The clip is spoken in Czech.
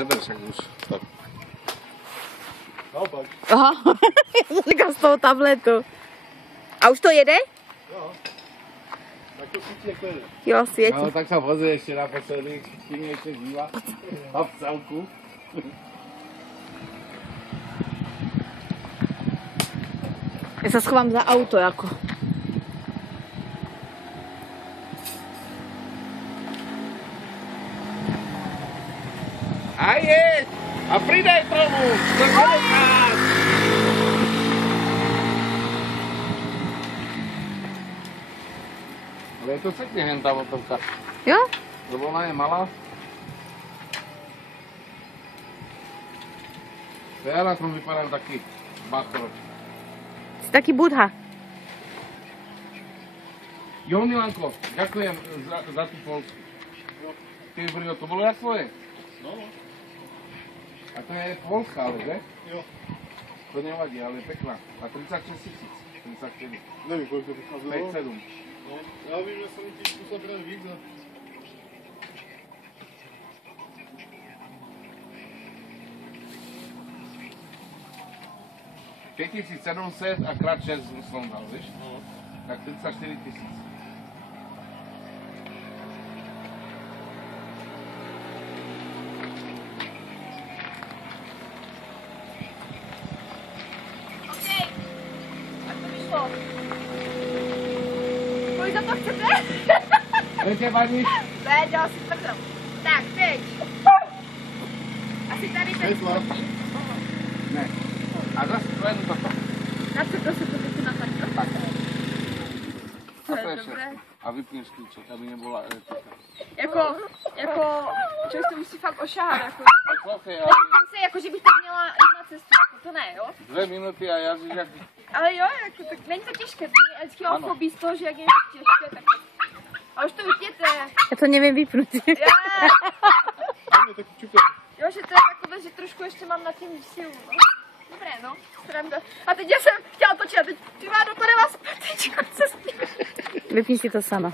Neber však už. Tak. Naopak. Aha, já jsem říkal z toho tabletu. A už to jede? Jo. Tak to svítí jak to jede. Jo, světí. No tak se pozri ještě na poslední, tím ještě dívat. A v celku. Já se schovám za auto, jako. A je! A pridaj tomu! 150! Ale je to pekne hen tá motovka. Jo? Lebo ona je malá. Ja na tom vypadám taký bator. Jsi taky budha. Jo, Milanko, ďakujem za tú polku. Ty brýle, to bolo jak tvoje? No. A to je polska, ale že? Jo. To nevadí, ale je pekná. A 36 000. 34. Nevím, kolik to vycházelo. 5-7. No. Já vím, že jsem ti zkusil právě víc. A... $5700 a krát 6 som dal, víš? No. Tak 34 000. Kolik za to chcete? Viete, Baníš? Ne, dělal si prdel. Tak, teď. Asi tady teď. Tesla. Ne. A zase to je toto. Na co to se to teď na taňko? A to je dobré. všechno. A vypneš klíček, aby nebola elektrika. Jako, člověk to musí fakt ošáhat, jako. Poslouchej, Myslím si, jako, že bych tak měla jít na cestu, jako to ne, jo? 2 minuty a jazdíš jak... Ale jo, jako, tak není to těžké, já vždycky mám Ano. fobii z toho, že jak je to těžké, tak... A už to vypněte. Já to nevím vypnout. Tak čukem. Jo, že to je takové, že trošku ještě mám na tím sílu, no. Dobré, no, sranda. A teď já jsem chtěla točit a teď, ty má do toho vás patečko, co s tím? Vypni si to sama.